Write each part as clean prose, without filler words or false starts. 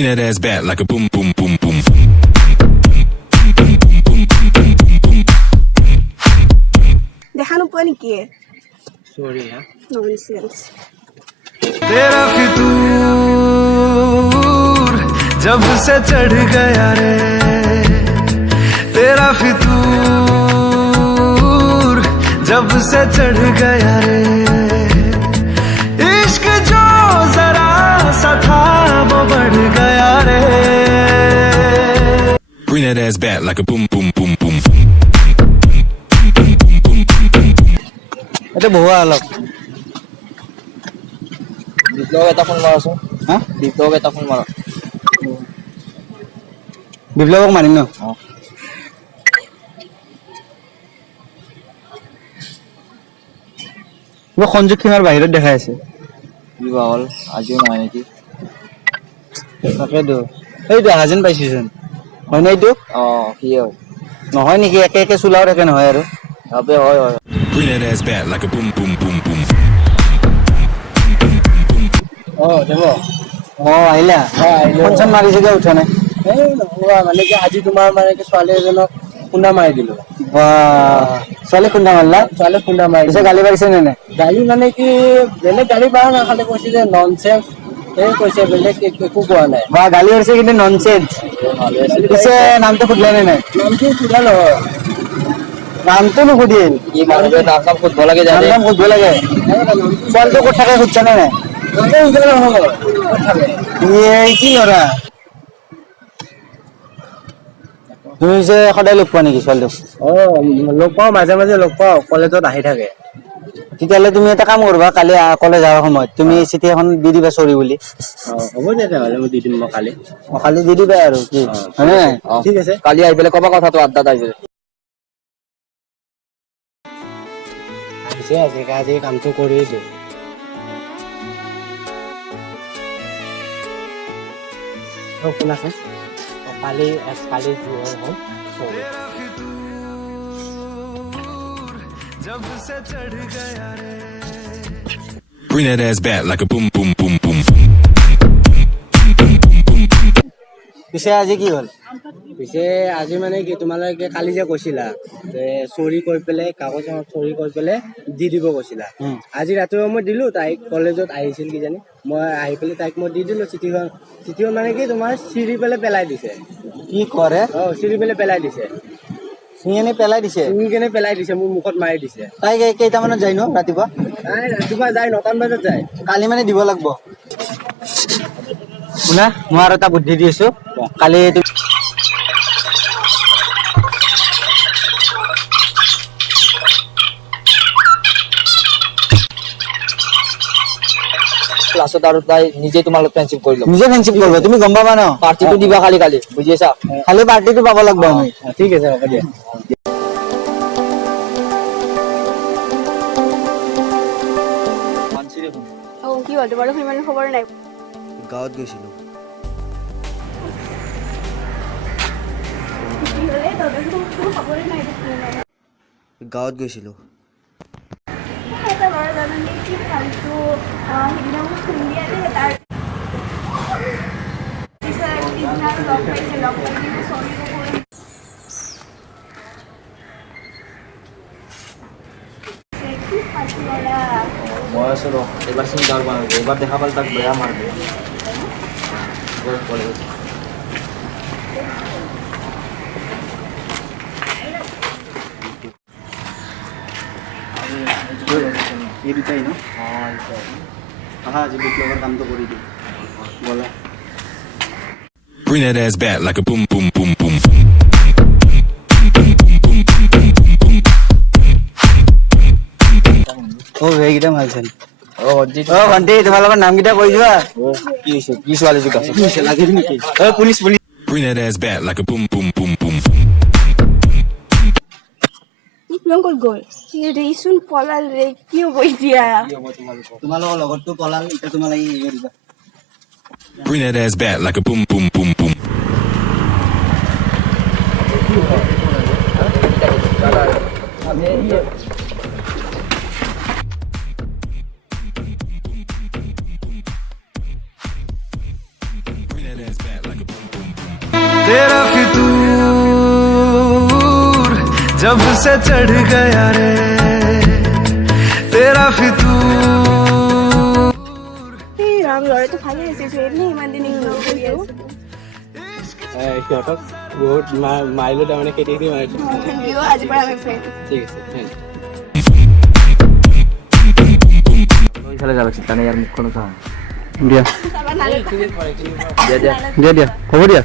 Bring that ass back like a boom, boom, boom, boom. দেখানো পোৱা নেকি Sorry, huh? Nonsense तेरा फितूर जब से चढ़ गया रे तेरा फितूर जब से चढ़ गया रे इश्क जो जरा सा था वो बढ़ गया रे Bring that ass back like a boom, boom, boom, boom. এটা বহু অলপ বিপ্লৱ এটা ফোন মাৰাচোন হা বিপ্লৱ এটা ফোন মাৰা বিপ্লৱক মাৰিম ন মই সংযোগ সীমাৰ বাহিৰত দেখাই আছে কিবা হ'ল আজিও নাই নেকি তাকেতো এইটো অহা যেন পাইছোচোন হয় নাই এইটো কি হয় নহয় নেকি একে একে চোলাও থাকে নহয় আৰু ভাবে হয় হয় Bring that ass back like a boom, boom, boom, boom. দেব আহিলা ফোন চোন মাৰিছিগে উঠা নাই মানে কি আজি তোমাৰ মানে কি ছোৱালী এজনক খুন্দা মাৰি দিলো ছোৱালী খুন্দা মাৰিলা ছোৱালী খুন্দা মাৰি পিছে গালি পাৰিছে নে নাই গালি মানে কি বেলেগ গালি পাৰা নাই খালি কৈছে যে ননচেন্স সেই কৈছে বেলেগ একো কোৱা নাই বা গালি পাৰিছে কিন্তু ননচেন্স পিছে নামটো সুধিলা নে নাই নামটো সুধা নহয় নামটো নুসুধিল নাম সুধিব লাগে নাম সুধিব লাগে ছোৱালীটো ক'ত থাকে সুধিছা নে নাই কি ল'ৰা তুমি যে সদায় লগ পোৱা নেকি ছোৱালীটোক লগ পাওঁ মাজে মাজে লগ পাওঁ কলেজত আহি থাকে তেতিয়াহ'লে তুমি এটা কাম কৰিবা কালি কলেজ অহাৰ সময়ত তুমি চিঠি এখন দি দিবা চৰি বুলি হ'ব তেতিয়াহ'লে মই দি দিম মই কালি দি দিবা আৰু কি হয়নে ঠিক আছে কালি আহি পেলাই ক'বা কথাটো আড্ডাত আহি পেলাই আজি কামটো কৰি দিওঁ শুনাচোন কালি জোৰ হ'ল जब से चढ़ गया रे Bring that ass back like a boom, boom, boom, boom. পিছে আজি কি হ'ল পিছে আজি মানে কি তোমালোকে কালি যে কৈছিলা যে চৰি কৈ পেলাই কাগজখনত চৰি কৈ পেলাই দি দিব কৈছিলা আজি ৰাতিপুৱা মই দিলো তাইক কলেজত আহিছিল কিজানি মই আহি পেলাই তাইক মই দি দিলো চিঠিখন মানে কি তোমাৰ চিৰি পেলাই দিছে কি কৰে চিৰি পেলাই দিছে চিঙি পেলাই দিছে মোৰ মুখত মাৰি দিছে তাই কেইটামানত যায় ন ৰাতিপুৱা যায় 9টা বজাত যায় কালি মানে দিব লাগিব শুনা মই আৰু এটা বুদ্ধি দি আছো কালি ক্লাছত আৰু তাই নিজে তোমালোক ফ্ৰেণ্ডশ্বিপ কৰি ল'ব নিজে ফ্ৰেণ্ডশ্বিপ কৰিব তুমি গম পাবা ন পাৰ্টিটো দিবা কালি বুজি আছা খালি পাৰ্টিটো পাব লাগিব আমি ঠিক আছে হ'ব দিয়া কি হ'ল তোমাৰো ইমান খবৰ নাই গাঁৱত গৈছিলো খবৰে নাই গাঁৱত গৈছিলো এটা ল'ৰা জানানে কি ফালতু সেইদিনা মোক খুন্দিয়া দে তাৰ পিছত লগ পাইছে লগ পাই কিনে চৰি মই আছো ৰ এবাৰ চিন্তা কৰিব নালাগে এবাৰ দেখা পালে তাক বেয়া মাৰ দিয়ে এই দুটাই ন আহা আজি বিপ্লৱৰ কামটো কৰি দিম ব'লা Bring that ass back like a boom, boom, boom, boom. এইকেইটা মাৰিছে ভণ্টি তোমালোকৰ নামকেইটা কৈ যোৱা কি হৈছে কি ছোৱালী জোক আছে কি হৈছে লাগে নেকি police Bring that ass back like a boom, boom, boom, boom. প্ৰিয়ংকৰ গ'ল ৰেচোন পলাল ৰে কি হ'ব এতিয়া তোমালোকৰ লগতটো পলাল এতিয়া তোমালোকে কি কৰিবা Bring that ass back like a boom, boom, boom, boom. Bring that ass back. जब से चढ़ गया रे तेरा फितूर এই ৰাম ল'ৰাটো ভালে আছে এনে ইমান দিন ইগনোৰ কৰি আছো সিহঁতক বহুত মাৰিলো তাৰমানে কেতিয়া কেতিয়া মাৰিছো থেংক ইউ আজিৰ পৰা আমি ফ্ৰেণ্ড ঠিক আছে থেংক ওইফালে যাব লাগছিল তানে ইয়াৰ মুখখন উঠা দিয়া চাবা নালে দিয়া দিয়া হ'ব দিয়া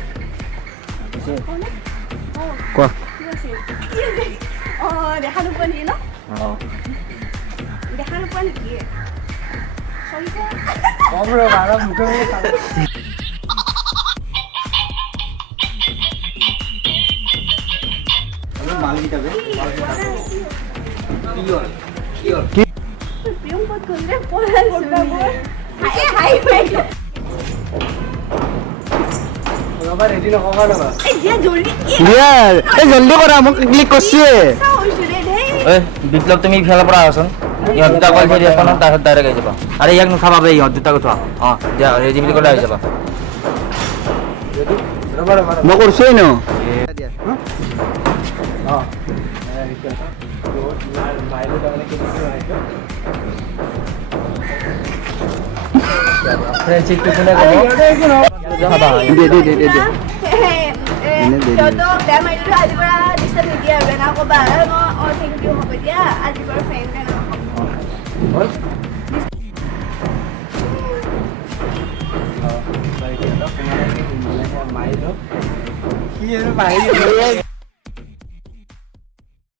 কোৱা দেখা নোপোৱা নেকি ন অঁ দেখা নোপোৱা নেকি প্ৰিয়ংকত গ'লে পঢ়াই ৰবা ৰেডি নকবা ৰবা দিয়া জলদি দিয়া এই জলদি কৰা মোক ক্লিক কৰিছে হৈছো ৰে দেই এই বিপ্লৱ তুমি ইফালৰ পৰা আহচোন ইহঁত দুটা কল থৈ দিয়া তাৰপিছত ডাইৰেক্ট আহি যাবা আৰে ইয়াক নুঠাবা বে ইহঁত দুটাক উঠোৱা অঁ দিয়া ৰেডি বুলি ক'লে আহি যাবা ৰবা ৰবা মই কৰিছোৱেই ন অঁ বহুত মাৰিলো তাৰমানে কেতিয়া কেতিয়া মাৰিছো ফ্ৰেণ্ডশ্বিপটো কোনে ক'ব সিহঁতক বেয়া মাৰিলো আজিৰ পৰা ডিষ্টাৰ্ব নিদিয়া আৰু না ক'বা মই থেংক ইউ হ'ব দিয়া আজিৰ পৰা ফ্ৰেণ্ড মাৰিলো কি আৰু মাৰি